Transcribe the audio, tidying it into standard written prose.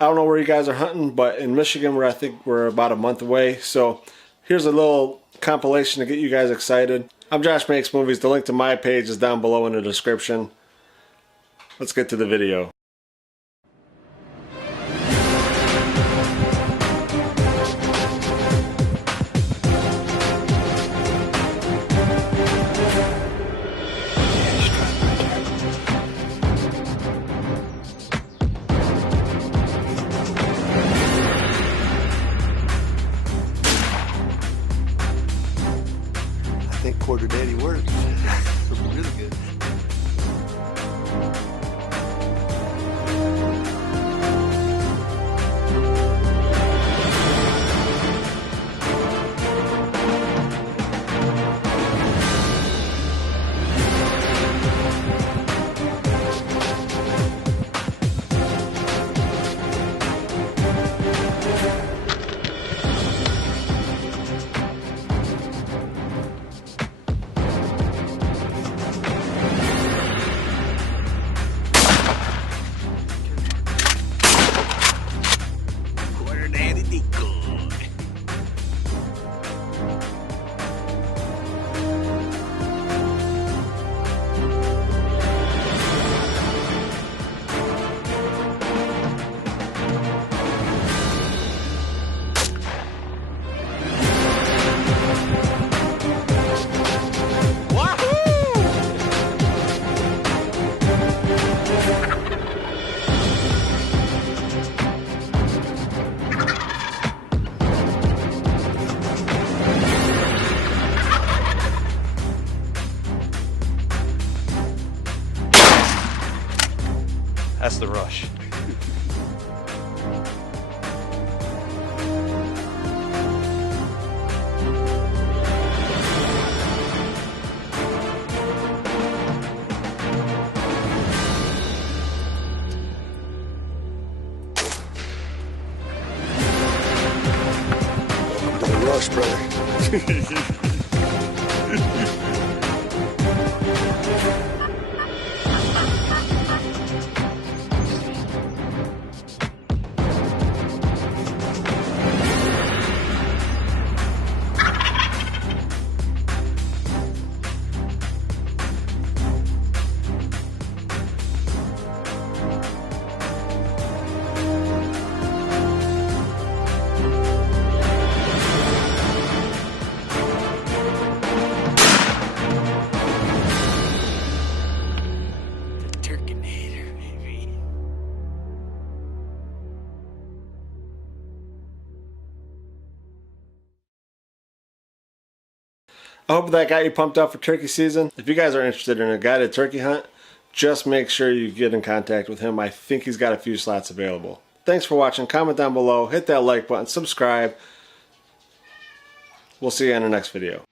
I don't know where you guys are hunting, but in Michigan, I think we're about a month away. So here's a little compilation to get you guys excited. I'm Josh Makes Movies. The link to my page is down below in the description. Let's get to the video. I think Quarter Daddy works. Really good. That's the rush. Welcome to the rush, brother. I hope that got you pumped up for turkey season. If you guys are interested in a guided turkey hunt, just make sure you get in contact with him. I think he's got a few slots available. Thanks for watching. Comment down below. Hit that like button. Subscribe. We'll see you in the next video.